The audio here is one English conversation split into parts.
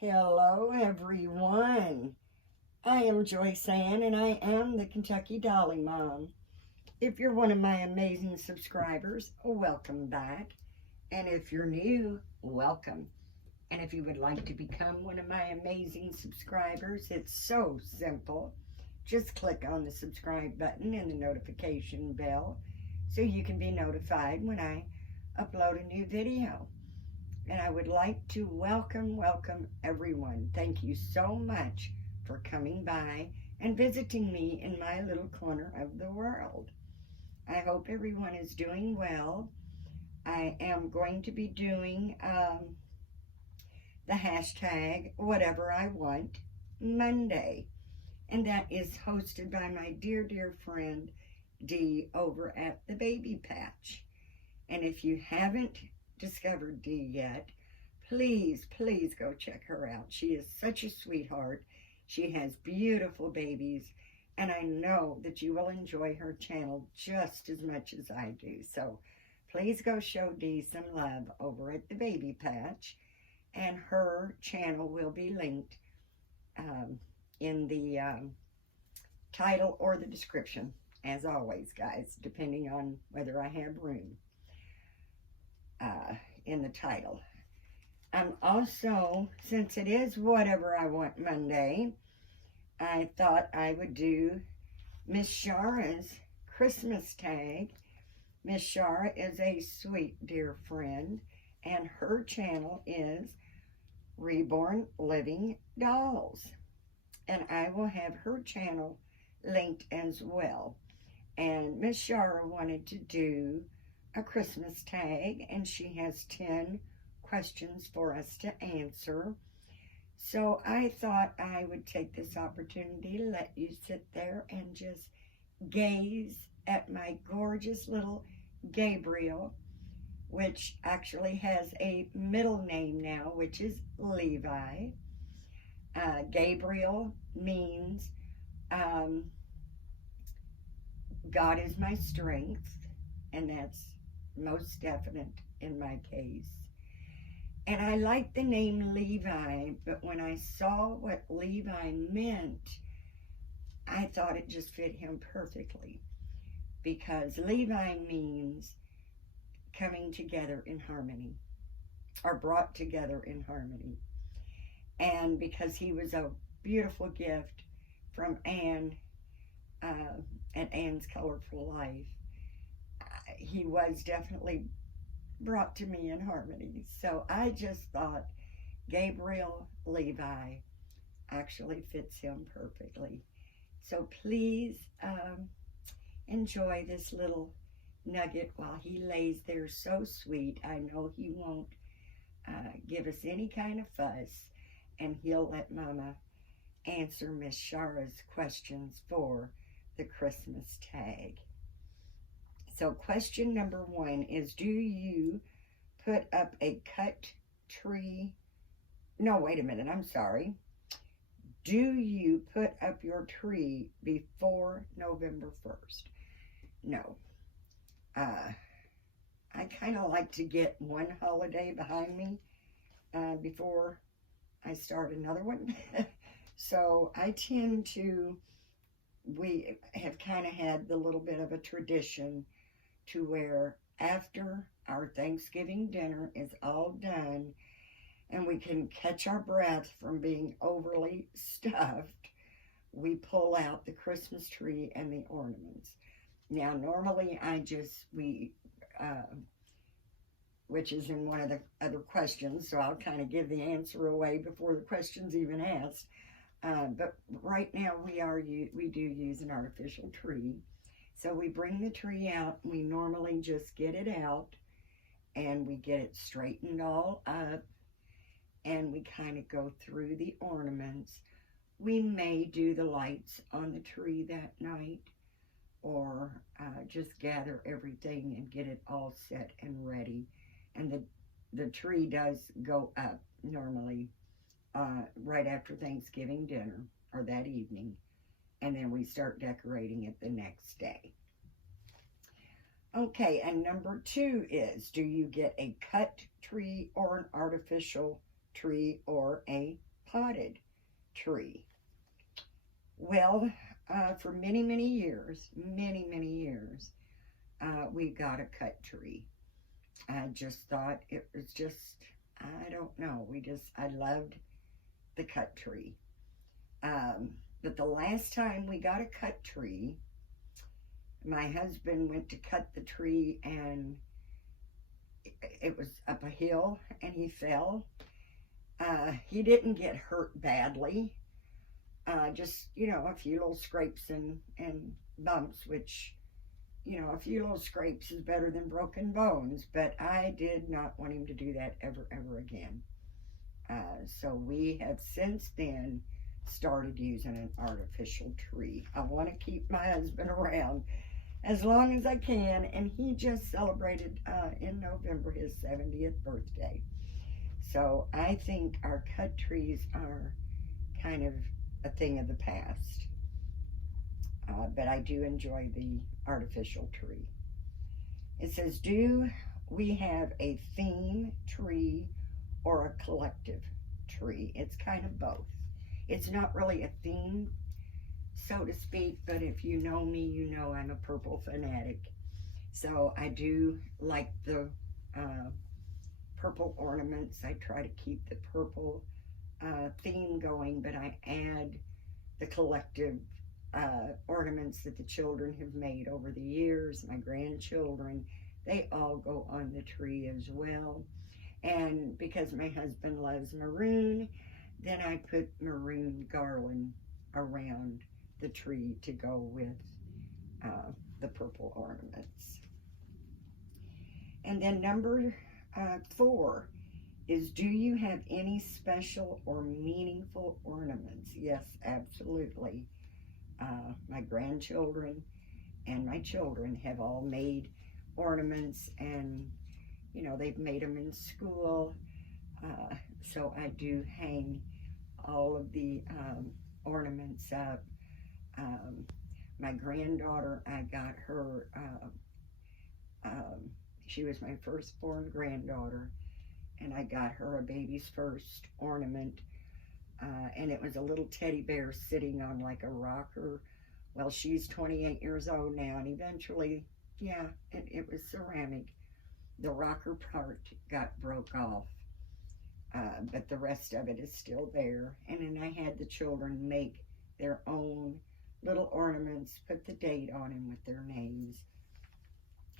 Hello, everyone. I am Joyce Ann, and I am the Kentucky Dolly Mom. If you're one of my amazing subscribers, welcome back. And if you're new, welcome. And if you would like to become one of my amazing subscribers, it's so simple. Just click on the subscribe button and the notification bell so you can be notified when I upload a new video. And I would like to welcome everyone. Thank you so much for coming by and visiting me in my little corner of the world. I hope everyone is doing well. I am going to be doing the hashtag Whatever I Want Monday. And that is hosted by my dear friend Dee over at the Baby Patch. And if you haven't discovered Dee yet, please go check her out. She is such a sweetheart. She has beautiful babies, and I know that you will enjoy her channel just as much as I do. So please go show Dee some love over at the Baby Patch, and her channel will be linked in the title or the description, as always, guys, depending on whether I have room in the title. Also, since it is Whatever I Want Monday, I thought I would do Miss Shara's Christmas tag. Miss Shara is a sweet, dear friend, and her channel is Reborn Living Dolls. And I will have her channel linked as well. And Miss Shara wanted to do a Christmas tag, and she has 10 questions for us to answer. So I thought I would take this opportunity to let you sit there and just gaze at my gorgeous little Gabriel, which actually has a middle name now, which is Levi. Gabriel means God is my strength, and that's most definite in my case. And I like the name Levi, but when I saw what Levi meant, I thought it just fit him perfectly, because Levi means coming together in harmony, or brought together in harmony. And because he was a beautiful gift from Anne at Anne's Colorful Life, he was definitely brought to me in harmony. So I just thought Gabriel Levi actually fits him perfectly. So please enjoy this little nugget while he lays there so sweet. I know he won't give us any kind of fuss, and he'll let Mama answer Miss Shara's questions for the Christmas tag. So question number 1 is, do you put up a cut tree? No, wait a minute, I'm sorry. Do you put up your tree before November 1st? No. I kind of like to get one holiday behind me before I start another one. So I tend to, we have kind of had the little bit of a tradition to where after our Thanksgiving dinner is all done and we can catch our breath from being overly stuffed, we pull out the Christmas tree and the ornaments. Now, normally which is in one of the other questions, so I'll kind of give the answer away before the question's even asked. But right now we do use an artificial tree. So we bring the tree out, we normally just get it out and we get it straightened all up, and we kind of go through the ornaments. We may do the lights on the tree that night, or just gather everything and get it all set and ready. And the tree does go up normally right after Thanksgiving dinner or that evening, and then we start decorating it the next day. Okay, and number 2 is, do you get a cut tree or an artificial tree or a potted tree. Well, for many, many years, we got a cut tree. I just thought it was just, I don't know, I loved the cut tree. But the last time we got a cut tree, my husband went to cut the tree, and it was up a hill, and he fell. He didn't get hurt badly. Just, a few little scrapes and bumps, which, a few little scrapes is better than broken bones. But I did not want him to do that ever again. So we have since then started using an artificial tree. I want to keep my husband around as long as I can, and he just celebrated in November his 70th birthday. So I think our cut trees are kind of a thing of the past. But I do enjoy the artificial tree. It says, do we have a theme tree or a collective tree? It's kind of both. It's not really a theme, so to speak, but if you know me, you know I'm a purple fanatic. So I do like the purple ornaments. I try to keep the purple theme going, but I add the collective ornaments that the children have made over the years. My grandchildren, they all go on the tree as well. And because my husband loves maroon, then I put maroon garland around the tree to go with the purple ornaments. And then number 4 is, do you have any special or meaningful ornaments? Yes, absolutely. My grandchildren and my children have all made ornaments, and they've made them in school. So I do hang all of the ornaments up. My granddaughter, I got her, she was my firstborn granddaughter, and I got her a baby's first ornament, and it was a little teddy bear sitting on like a rocker. Well, she's 28 years old now, and eventually, it was ceramic. The rocker part got broke off, but the rest of it is still there. And then I had the children make their own little ornaments, put the date on them with their names,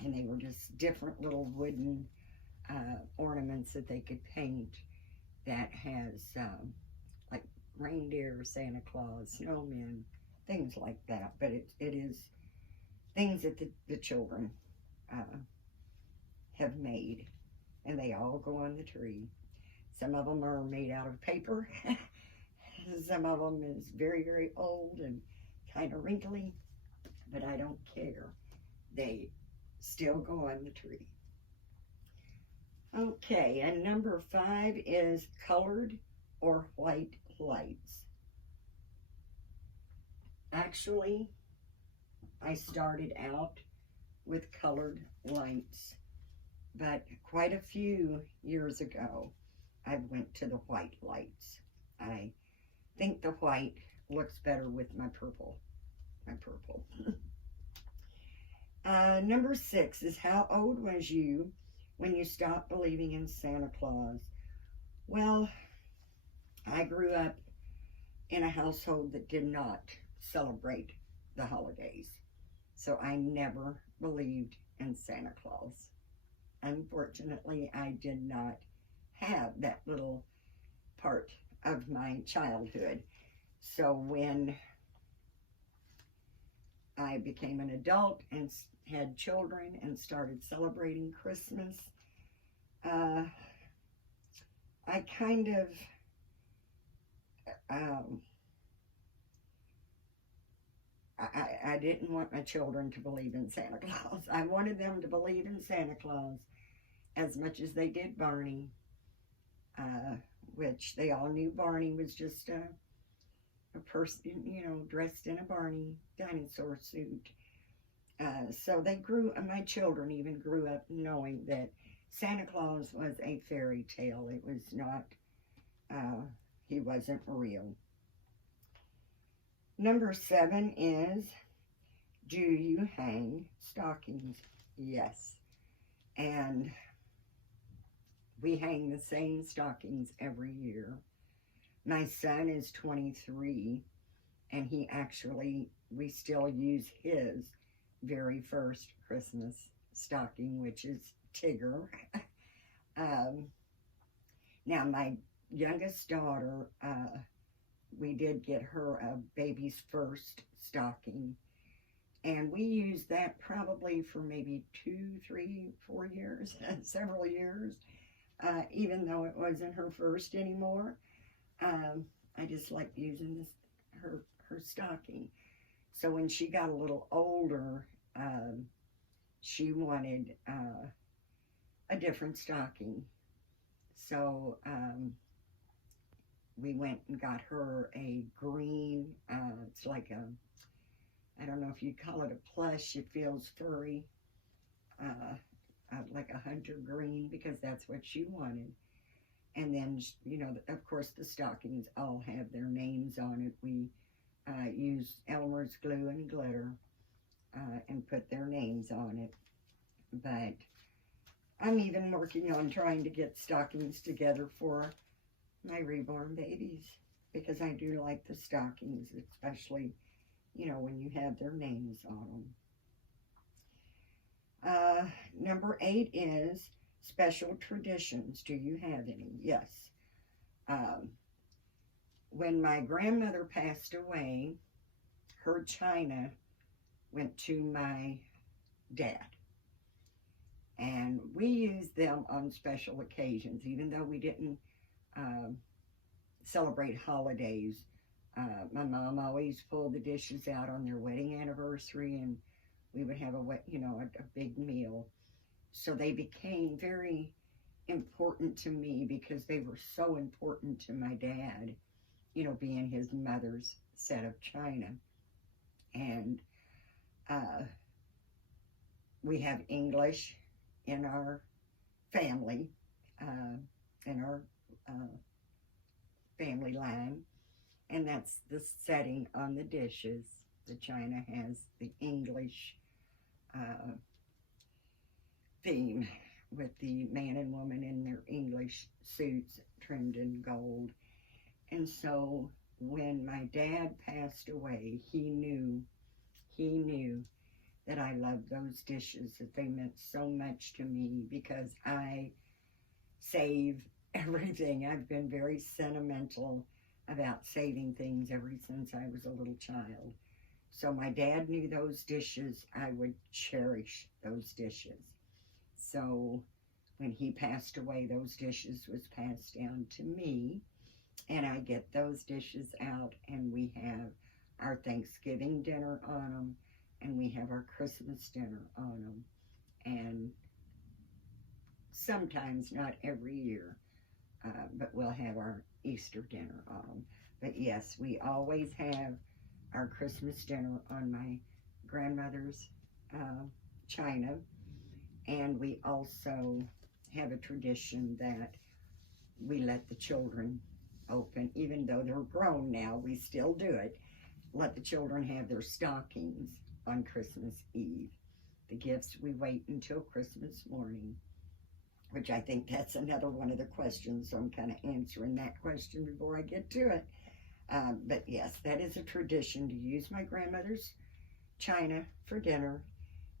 and they were just different little wooden ornaments that they could paint that has like reindeer, Santa Claus, snowmen, things like that. But it is things that the children have made, and they all go on the tree. Some of them are made out of paper. Some of them is very, very old and kind of wrinkly, but I don't care. They still go on the tree. Okay, and number 5 is colored or white lights. Actually, I started out with colored lights, but quite a few years ago, I went to the white lights. I think the white looks better with my purple. Number 6 is, how old was you when you stopped believing in Santa Claus? Well, I grew up in a household that did not celebrate the holidays, so I never believed in Santa Claus. Unfortunately, I did not have that little part of my childhood. So when I became an adult and had children and started celebrating Christmas, I kind of I didn't want my children to believe in Santa Claus. I wanted them to believe in Santa Claus as much as they did Barney, which they all knew Barney was just a person, dressed in a Barney dinosaur suit. So my children even grew up knowing that Santa Claus was a fairy tale. It was not, he wasn't real. Number 7 is, do you hang stockings? Yes. And we hang the same stockings every year. My son is 23, and we still use his very first Christmas stocking, which is Tigger. Now, my youngest daughter, we did get her a baby's first stocking, and we used that probably for maybe 2, 3, 4 years, several years, even though it wasn't her first anymore. I just liked using her stocking. So when she got a little older, she wanted a different stocking. So we went and got her a green, it's like I don't know if you'd call it a plush, it feels furry, like a hunter green, because that's what she wanted. And then, you know, of course, the stockings all have their names on it. We use Elmer's glue and glitter and put their names on it. But I'm even working on trying to get stockings together for my reborn babies, because I do like the stockings, especially, you know, when you have their names on them. Number 8 is special traditions. Do you have any? Yes. When my grandmother passed away, her china went to my dad. And we used them on special occasions, even though we didn't celebrate holidays. My mom always pulled the dishes out on their wedding anniversary, and we would have a big meal. So they became very important to me, because they were so important to my dad, you know, being his mother's set of china. And we have English in our family, in our family line, and that's the setting on the dishes. The china has the English theme, with the man and woman in their English suits trimmed in gold. And so when my dad passed away, he knew that I loved those dishes, that they meant so much to me, because I save everything. I've been very sentimental about saving things ever since I was a little child. So my dad knew those dishes. I would cherish those dishes. So when he passed away, those dishes was passed down to me, and I get those dishes out, and we have our Thanksgiving dinner on them, and we have our Christmas dinner on them, and sometimes, not every year, but we'll have our Easter dinner on them. But yes, we always have our Christmas dinner on my grandmother's china. And we also have a tradition that we let the children open, even though they're grown now, we still do it. Let the children have their stockings on Christmas Eve. The gifts, we wait until Christmas morning, which I think that's another one of the questions, so I'm kind of answering that question before I get to it. But yes, that is a tradition, to use my grandmother's china for dinner,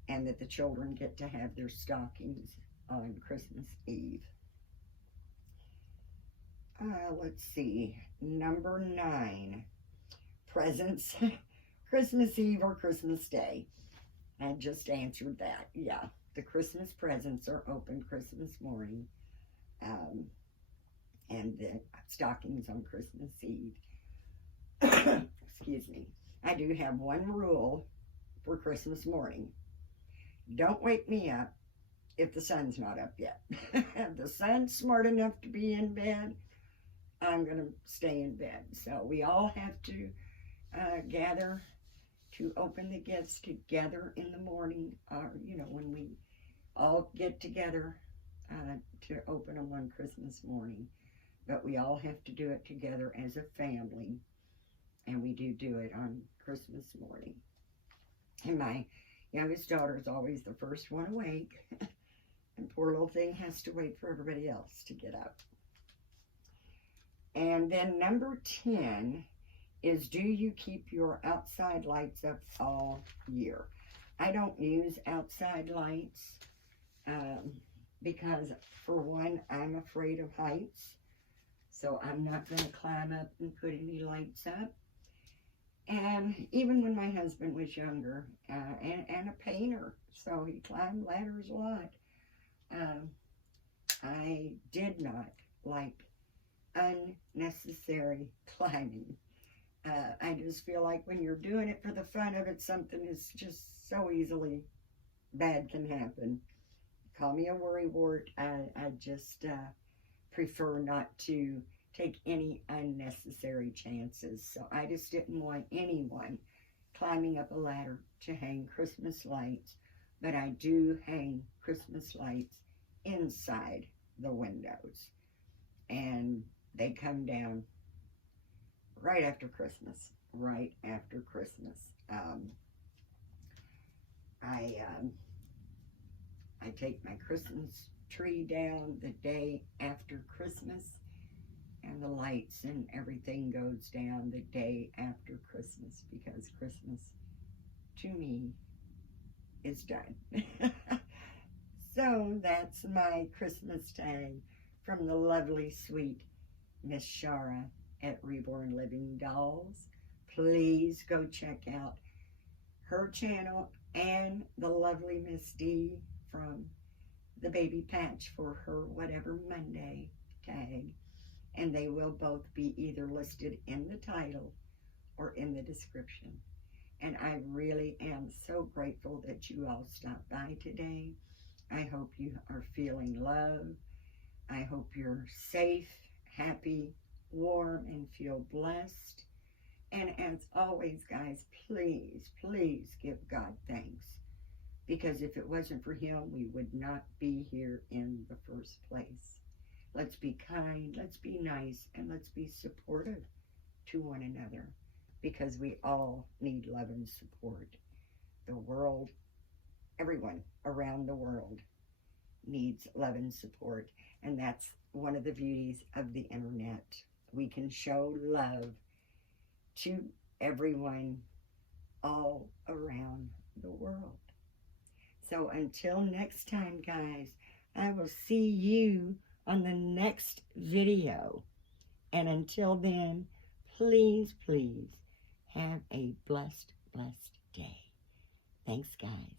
and that the children get to have their stockings on Christmas Eve. Let's see, number 9, presents, Christmas Eve or Christmas Day. I just answered that. Yeah, the Christmas presents are open Christmas morning, and the stockings on Christmas Eve. Excuse me. I do have one rule for Christmas morning. Don't wake me up if the sun's not up yet. If the sun's smart enough to be in bed, I'm going to stay in bed. So we all have to gather to open the gifts together in the morning, or, you know, when we all get together to open them on Christmas morning. but we all have to do it together as a family, and we do it on Christmas morning. And my youngest daughter is always the first one awake, and poor little thing has to wait for everybody else to get up. And then number 10 is, do you keep your outside lights up all year? I don't use outside lights because, for one, I'm afraid of heights. So I'm not going to climb up and put any lights up. And even when my husband was younger, and a painter, so he climbed ladders a lot, I did not like unnecessary climbing. I just feel like when you're doing it for the fun of it, something is just so easily bad can happen. Call me a worrywart. I just prefer not to take any unnecessary chances. So I just didn't want anyone climbing up a ladder to hang Christmas lights. But I do hang Christmas lights inside the windows. And they come down right after Christmas. Right after Christmas. I take my Christmas tree down the day after Christmas, and the lights and everything goes down the day after Christmas, because Christmas, to me, is done. So that's my Christmas tag from the lovely, sweet Miss Shara at Reborn Living Dolls. Please go check out her channel and the lovely Miss D from the Baby Patch for her Whatever Monday tag. And they will both be either listed in the title or in the description. And I really am so grateful that you all stopped by today. I hope you are feeling love. I hope you're safe, happy, warm, and feel blessed. And as always, guys, please, please give God thanks. Because if it wasn't for Him, we would not be here in the first place. Let's be kind, let's be nice, and let's be supportive to one another. Because we all need love and support. The world, everyone around the world needs love and support. And that's one of the beauties of the internet. We can show love to everyone all around the world. So until next time, guys, I will see you on the next video. And until then, please, please have a blessed, blessed day. Thanks, guys.